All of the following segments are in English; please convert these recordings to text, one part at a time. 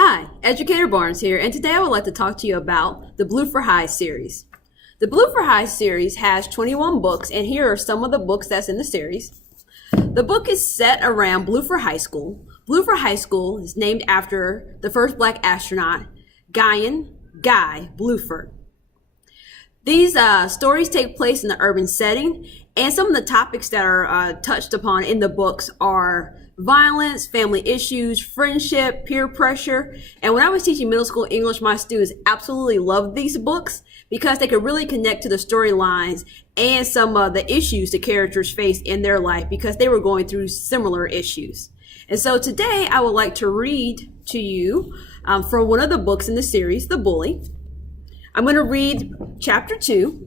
Hi, Educator Barnes here, and today I would like to talk to you about the Bluford High series. The Bluford High series has 21 books, and here are some of the books that's in the series. The book is set around Bluford High School. Bluford High School is named after the first black astronaut, Guy Bluford. These stories take place in the urban setting, and some of the topics that are touched upon in the books are violence, family issues, friendship, peer pressure. And when I was teaching middle school English, my students absolutely loved these books because they could really connect to the storylines and some of the issues the characters faced in their life because they were going through similar issues. And so today I would like to read to you from one of the books in the series, The Bully. I'm going to read chapter 2.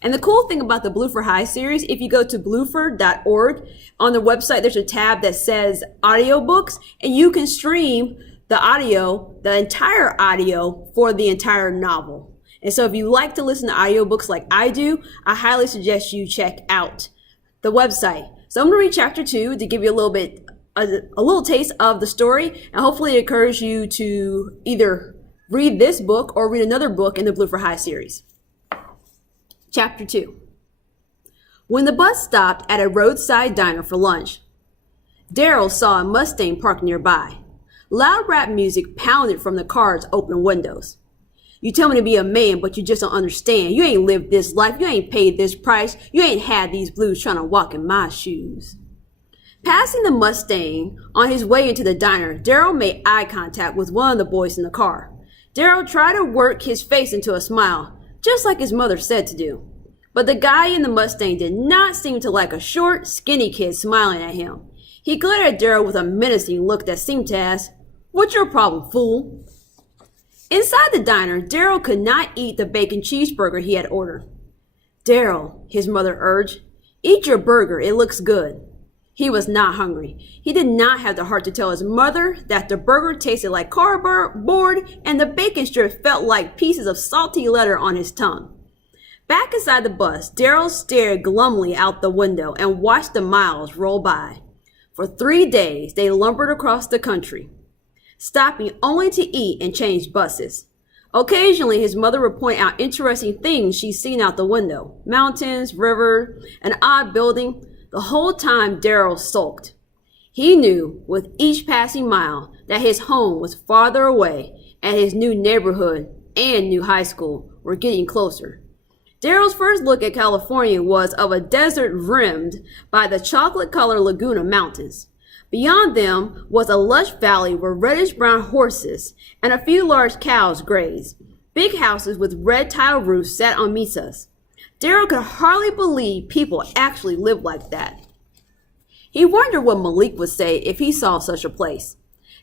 And the cool thing about the Bluford High series, if you go to bluford.org, on the website, there's a tab that says audiobooks, and you can stream the entire audio for the entire novel. And so if you like to listen to audiobooks like I do, I highly suggest you check out the website. So I'm going to read chapter 2 to give you a little taste of the story, and hopefully encourage you to either read this book or read another book in the Bluford High series. Chapter 2. When the bus stopped at a roadside diner for lunch, Daryl saw a Mustang parked nearby. Loud rap music pounded from the car's open windows. You tell me to be a man, but you just don't understand. You ain't lived this life. You ain't paid this price. You ain't had these blues trying to walk in my shoes. Passing the Mustang on his way into the diner, Daryl made eye contact with one of the boys in the car. Daryl tried to work his face into a smile, just like his mother said to do. But the guy in the Mustang did not seem to like a short, skinny kid smiling at him. He glared at Daryl with a menacing look that seemed to ask, "What's your problem, fool?" Inside the diner, Daryl could not eat the bacon cheeseburger he had ordered. "Daryl," his mother urged, "eat your burger, it looks good." He was not hungry. He did not have the heart to tell his mother that the burger tasted like cardboard and the bacon strips felt like pieces of salty leather on his tongue. Back inside the bus, Daryl stared glumly out the window and watched the miles roll by. For 3 days, they lumbered across the country, stopping only to eat and change buses. Occasionally, his mother would point out interesting things she'd seen out the window: mountains, river, an odd building. The whole time, Daryl sulked. He knew with each passing mile that his home was farther away and his new neighborhood and new high school were getting closer. Daryl's first look at California was of a desert rimmed by the chocolate-colored Laguna Mountains. Beyond them was a lush valley where reddish-brown horses and a few large cows grazed. Big houses with red tile roofs sat on mesas. Daryl could hardly believe people actually lived like that. He wondered what Malik would say if he saw such a place.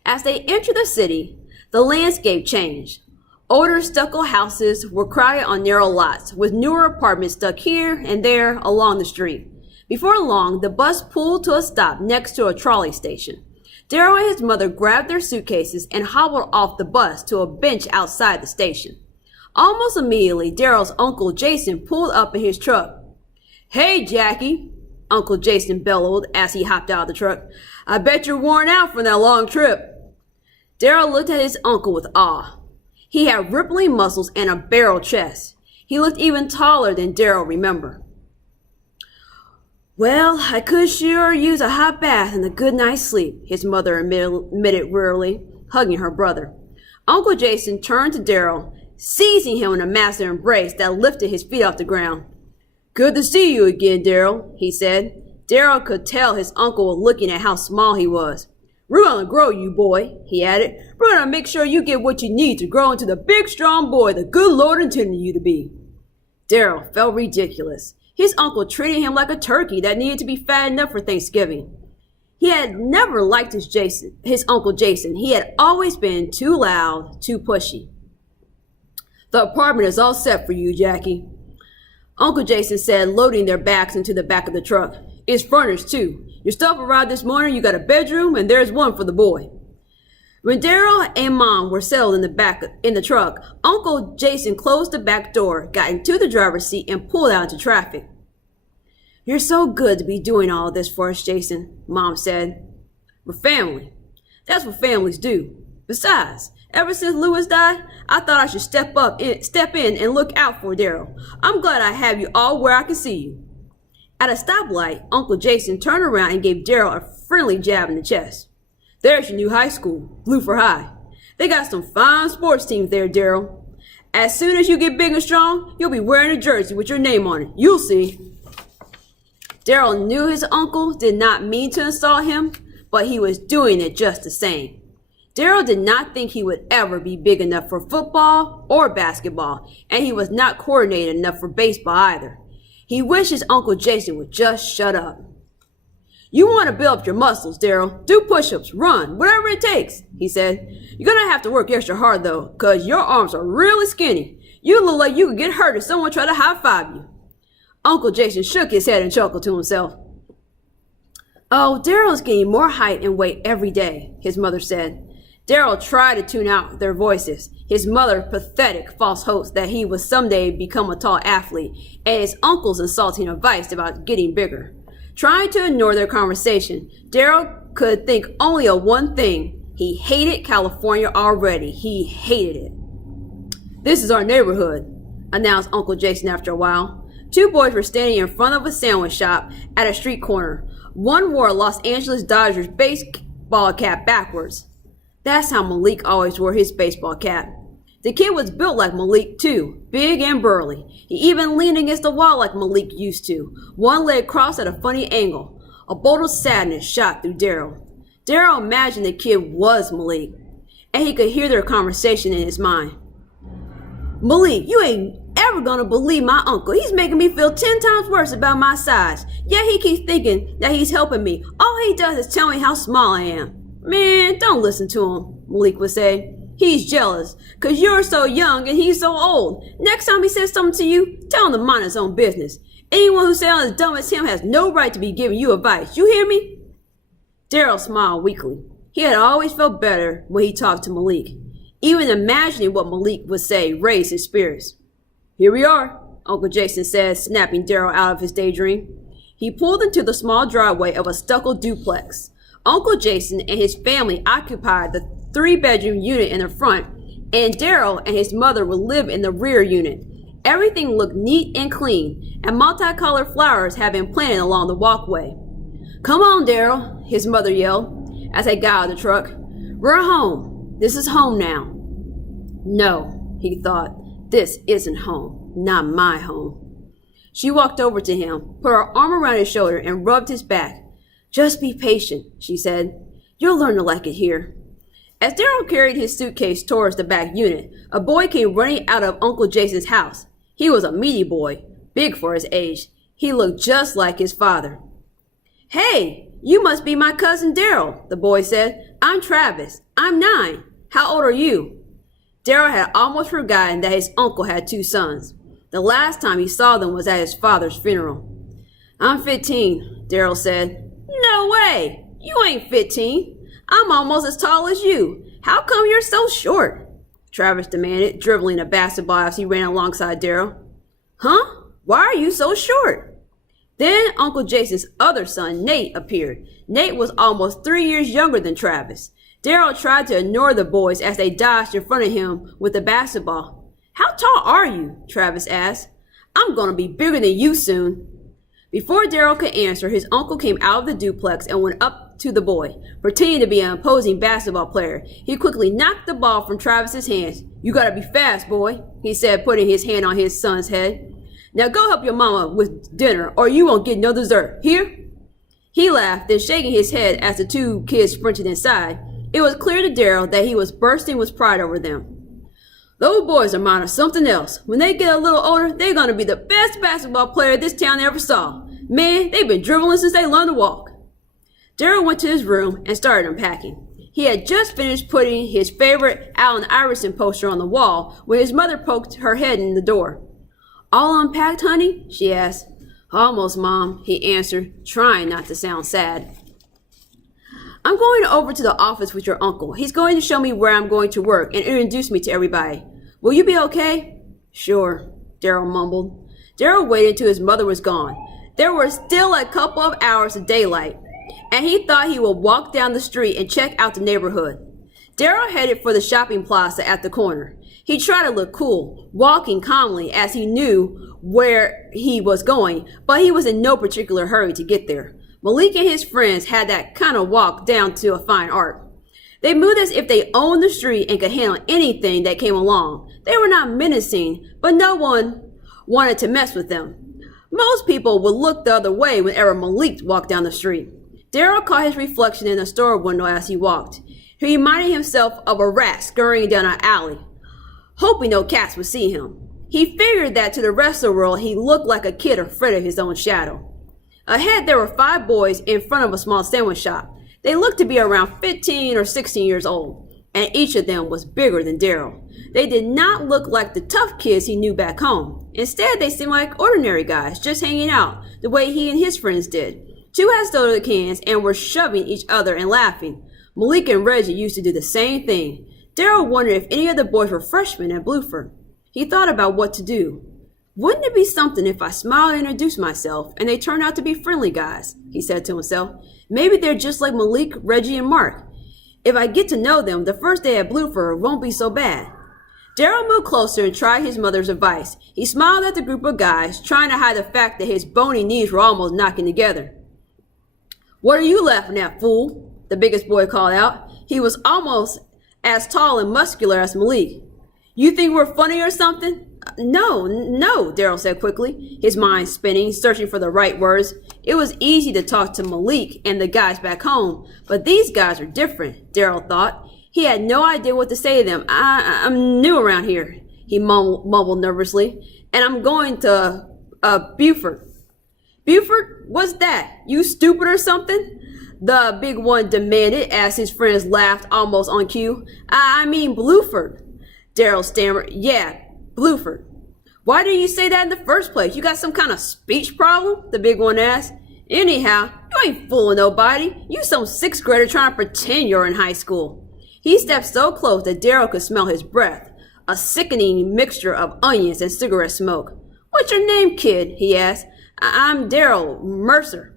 As they entered the city, the landscape changed. Older stucco houses were crowded on narrow lots, with newer apartments stuck here and there along the street. Before long, the bus pulled to a stop next to a trolley station. Daryl and his mother grabbed their suitcases and hobbled off the bus to a bench outside the station. Almost immediately, Daryl's Uncle Jason pulled up in his truck. "Hey, Jackie," Uncle Jason bellowed as he hopped out of the truck. "I bet you're worn out from that long trip." Daryl looked at his uncle with awe. He had rippling muscles and a barrel chest. He looked even taller than Daryl remembered. "Well, I could sure use a hot bath and a good night's sleep," his mother admitted wearily, hugging her brother. Uncle Jason turned to Daryl, seizing him in a massive embrace that lifted his feet off the ground. "Good to see you again, Daryl," he said. Daryl could tell his uncle was looking at how small he was. "We're gonna grow you, boy," he added. "We're gonna make sure you get what you need to grow into the big, strong boy the good Lord intended you to be." Daryl felt ridiculous. His uncle treated him like a turkey that needed to be fattened up for Thanksgiving. He had never liked his Uncle Jason. He had always been too loud, too pushy. "The apartment is all set for you, Jackie," Uncle Jason said, loading their bags into the back of the truck. "It's furnished, too. Your stuff arrived this morning. You got a bedroom, and there's one for the boy." When Daryl and Mom were settled in the truck, Uncle Jason closed the back door, got into the driver's seat, and pulled out into traffic. "You're so good to be doing all this for us, Jason," Mom said. "We're family. That's what families do. Besides, Ever since Lewis died, I thought I should step in and look out for Daryl. I'm glad I have you all where I can see you. At a stoplight, Uncle Jason turned around and gave Daryl a friendly jab in the chest. There's your new high school, Bluford High. They got some fine sports teams there, Daryl. As soon as you get big and strong, you'll be wearing a jersey with your name on it. You'll see. Daryl knew his uncle did not mean to insult him, but he was doing it just the same. Daryl did not think he would ever be big enough for football or basketball, and he was not coordinated enough for baseball either. He wished his Uncle Jason would just shut up. You want to build up your muscles, Daryl. Do push-ups, run, whatever it takes, he said. You're going to have to work extra hard, though, because your arms are really skinny. You look like you could get hurt if someone tried to high-five you. Uncle Jason shook his head and chuckled to himself. Oh, Daryl's gaining more height and weight every day, his mother said. Daryl tried to tune out their voices, his mother's pathetic false hopes that he would someday become a tall athlete, and his uncle's insulting advice about getting bigger. Trying to ignore their conversation, Daryl could think only of one thing. He hated California already. He hated it. This is our neighborhood, announced Uncle Jason after a while. Two boys were standing in front of a sandwich shop at a street corner. One wore a Los Angeles Dodgers baseball cap backwards. That's how Malik always wore his baseball cap. The kid was built like Malik too, big and burly. He even leaned against the wall like Malik used to, one leg crossed at a funny angle. A bolt of sadness shot through Daryl. Daryl imagined the kid was Malik, and he could hear their conversation in his mind. Malik, you ain't ever gonna believe my uncle. He's making me feel 10 times worse about my size. Yet he keeps thinking that he's helping me. All he does is tell me how small I am. Man, don't listen to him, Malik would say. He's jealous, 'cause you're so young and he's so old. Next time he says something to you, tell him to mind his own business. Anyone who sounds as dumb as him has no right to be giving you advice. You hear me? Daryl smiled weakly. He had always felt better when he talked to Malik. Even imagining what Malik would say raised his spirits. Here we are, Uncle Jason said, snapping Daryl out of his daydream. He pulled into the small driveway of a stucco duplex. Uncle Jason and his family occupied the 3-bedroom unit in the front, and Daryl and his mother would live in the rear unit. Everything looked neat and clean, and multicolored flowers had been planted along the walkway. Come on, Daryl, his mother yelled as they got out of the truck. We're home. This is home now. No, he thought, this isn't home, not my home. She walked over to him, put her arm around his shoulder, and rubbed his back. Just be patient, she said. You'll learn to like it here. As Daryl carried his suitcase towards the back unit, a boy came running out of Uncle Jason's house. He was a meaty boy, big for his age. He looked just like his father. Hey, you must be my cousin Daryl, the boy said. I'm Travis. I'm 9. How old are you? Daryl had almost forgotten that his uncle had 2 sons. The last time he saw them was at his father's funeral. I'm 15, Daryl said. No way! You ain't 15. I'm almost as tall as you. How come you're so short? Travis demanded, dribbling a basketball as he ran alongside Daryl. Huh? Why are you so short? Then Uncle Jason's other son, Nate, appeared. Nate was almost 3 years younger than Travis. Daryl tried to ignore the boys as they dodged in front of him with the basketball. How tall are you? Travis asked. I'm going to be bigger than you soon. Before Daryl could answer, his uncle came out of the duplex and went up to the boy, pretending to be an imposing basketball player. He quickly knocked the ball from Travis's hands. You gotta be fast, boy, he said, putting his hand on his son's head. Now go help your mama with dinner, or you won't get no dessert. Here? He laughed, then shaking his head as the 2 kids sprinted inside. It was clear to Daryl that he was bursting with pride over them. Those boys are mine or something else. When they get a little older, they're gonna be the best basketball player this town ever saw. Man, they've been dribbling since they learned to walk. Daryl went to his room and started unpacking. He had just finished putting his favorite Allen Iverson poster on the wall when his mother poked her head in the door. All unpacked, honey? She asked. Almost, Mom, he answered, trying not to sound sad. I'm going over to the office with your uncle. He's going to show me where I'm going to work and introduce me to everybody. Will you be okay? Sure, Daryl mumbled. Daryl waited till his mother was gone. There were still a couple of hours of daylight, and he thought he would walk down the street and check out the neighborhood. Daryl headed for the shopping plaza at the corner. He tried to look cool, walking calmly as he knew where he was going, but he was in no particular hurry to get there. Malik and his friends had that kind of walk down to a fine art. They moved as if they owned the street and could handle anything that came along. They were not menacing, but no one wanted to mess with them. Most people would look the other way whenever Malik walked down the street. Daryl caught his reflection in a store window as he walked. He reminded himself of a rat scurrying down an alley, hoping no cats would see him. He figured that to the rest of the world he looked like a kid afraid of his own shadow. Ahead there were 5 boys in front of a small sandwich shop. They looked to be around 15 or 16 years old, and each of them was bigger than Daryl. They did not look like the tough kids he knew back home. Instead, they seemed like ordinary guys, just hanging out, the way he and his friends did. 2 had soda cans and were shoving each other and laughing. Malik and Reggie used to do the same thing. Daryl wondered if any of the boys were freshmen at Bluford. He thought about what to do. Wouldn't it be something if I smiled and introduced myself, and they turned out to be friendly guys, he said to himself. Maybe they're just like Malik, Reggie, and Mark. If I get to know them, the first day at Bluford won't be so bad. Daryl moved closer and tried his mother's advice. He smiled at the group of guys, trying to hide the fact that his bony knees were almost knocking together. What are you laughing at, fool? The biggest boy called out. He was almost as tall and muscular as Malik. You think we're funny or something? No, Daryl said quickly, his mind spinning, searching for the right words. It was easy to talk to Malik and the guys back home, but these guys are different, Daryl thought. He had no idea what to say to them. I'm new around here, he mumbled nervously, and I'm going to, Bluford. Bluford? What's that? You stupid or something? The big one demanded as his friends laughed almost on cue. I mean Bluford, Daryl stammered. Yeah, Bluford. Why didn't you say that in the first place? You got some kind of speech problem? The big one asked. Anyhow, you ain't fooling nobody. You some 6th grader trying to pretend you're in high school. He stepped so close that Daryl could smell his breath, a sickening mixture of onions and cigarette smoke. What's your name, kid? He asked. I'm Daryl Mercer.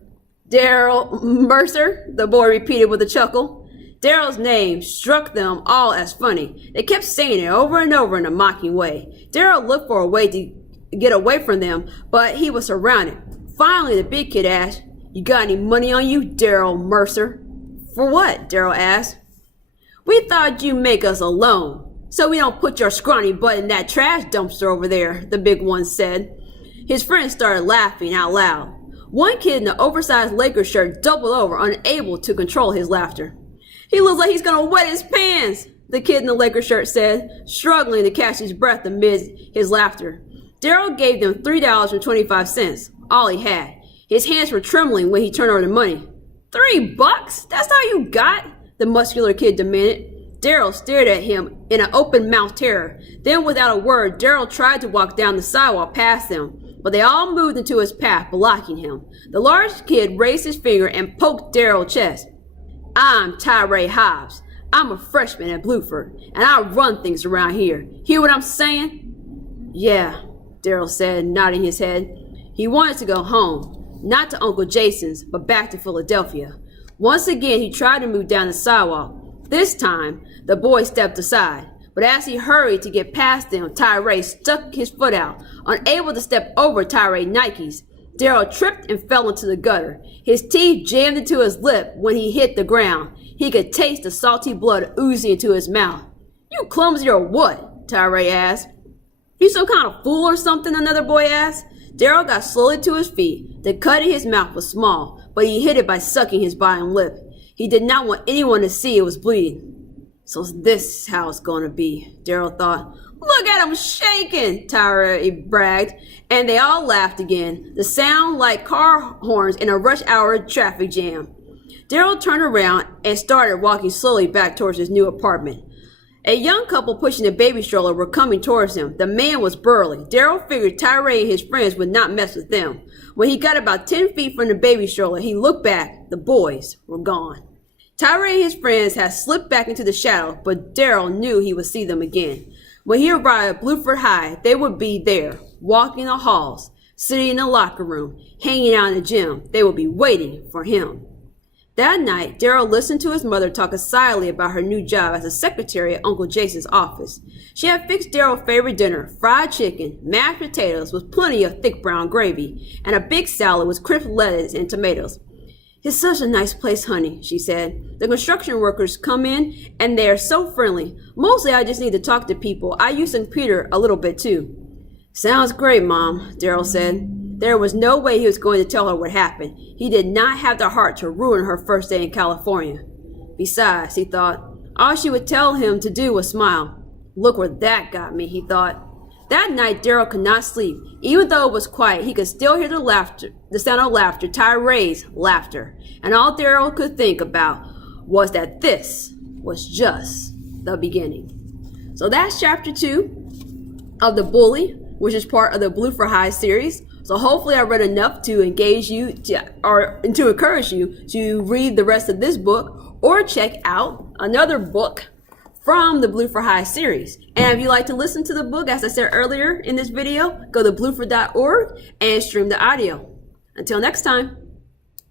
Daryl Mercer? The boy repeated with a chuckle. Daryl's name struck them all as funny. They kept saying it over and over in a mocking way. Daryl looked for a way to get away from them, but he was surrounded. Finally, the big kid asked, You got any money on you, Daryl Mercer? For what? Daryl asked. We thought you'd make us a loan, so we don't put your scrawny butt in that trash dumpster over there, the big one said. His friends started laughing out loud. One kid in the oversized Lakers shirt doubled over, unable to control his laughter. He looks like he's gonna wet his pants, the kid in the Lakers shirt said, struggling to catch his breath amid his laughter. Daryl gave them $3.25, all he had. His hands were trembling when he turned over the money. $3? That's all you got? The muscular kid demanded. Daryl stared at him in an open-mouthed terror. Then, without a word, Daryl tried to walk down the sidewalk past them, but they all moved into his path, blocking him. The large kid raised his finger and poked Daryl's chest. I'm Tyree Hobbs. I'm a freshman at Bluford, and I run things around here. Hear what I'm saying? Yeah, Daryl said, nodding his head. He wanted to go home, not to Uncle Jason's, but back to Philadelphia. Once again, he tried to move down the sidewalk. This time, the boy stepped aside, but as he hurried to get past them, Tyree stuck his foot out. Unable to step over Tyree's Nikes, Daryl tripped and fell into the gutter. His teeth jammed into his lip when he hit the ground. He could taste the salty blood oozing into his mouth. You clumsy or what? Tyree asked. You some kind of fool or something? Another boy asked. Daryl got slowly to his feet. The cut in his mouth was small, but he hid it by sucking his bottom lip. He did not want anyone to see it was bleeding. So this is how it's going to be, Daryl thought. Look at him shaking, Tyree bragged, and they all laughed again, the sound like car horns in a rush hour traffic jam. Daryl turned around and started walking slowly back towards his new apartment. A young couple pushing a baby stroller were coming towards him. The man was burly. Daryl figured Tyree and his friends would not mess with them. When he got about 10 feet from the baby stroller, he looked back. The boys were gone. Tyree and his friends had slipped back into the shadow, but Daryl knew he would see them again. When he arrived at Bluford High, they would be there, walking the halls, sitting in the locker room, hanging out in the gym. They would be waiting for him. That night, Daryl listened to his mother talk excitedly about her new job as a secretary at Uncle Jason's office. She had fixed Daryl's favorite dinner, fried chicken, mashed potatoes with plenty of thick brown gravy, and a big salad with crisp lettuce and tomatoes. "It's such a nice place, honey," she said. "The construction workers come in and they're so friendly. Mostly I just need to talk to people. I use the computer a little bit too." "Sounds great, Mom," Daryl said. There was no way he was going to tell her what happened. He did not have the heart to ruin her first day in California. Besides, he thought, all she would tell him to do was smile. "Look where that got me," he thought. That night, Daryl could not sleep. Even though it was quiet, he could still hear the sound of laughter, Tyree's laughter. And all Daryl could think about was that this was just the beginning. So that's chapter 2 of The Bully, which is part of the Bluford High series. So hopefully I read enough to engage you and to encourage you to read the rest of this book or check out another book from the Bluford High series. And if you like to listen to the book, as I said earlier in this video, go to bluford.org and stream the audio. Until next time.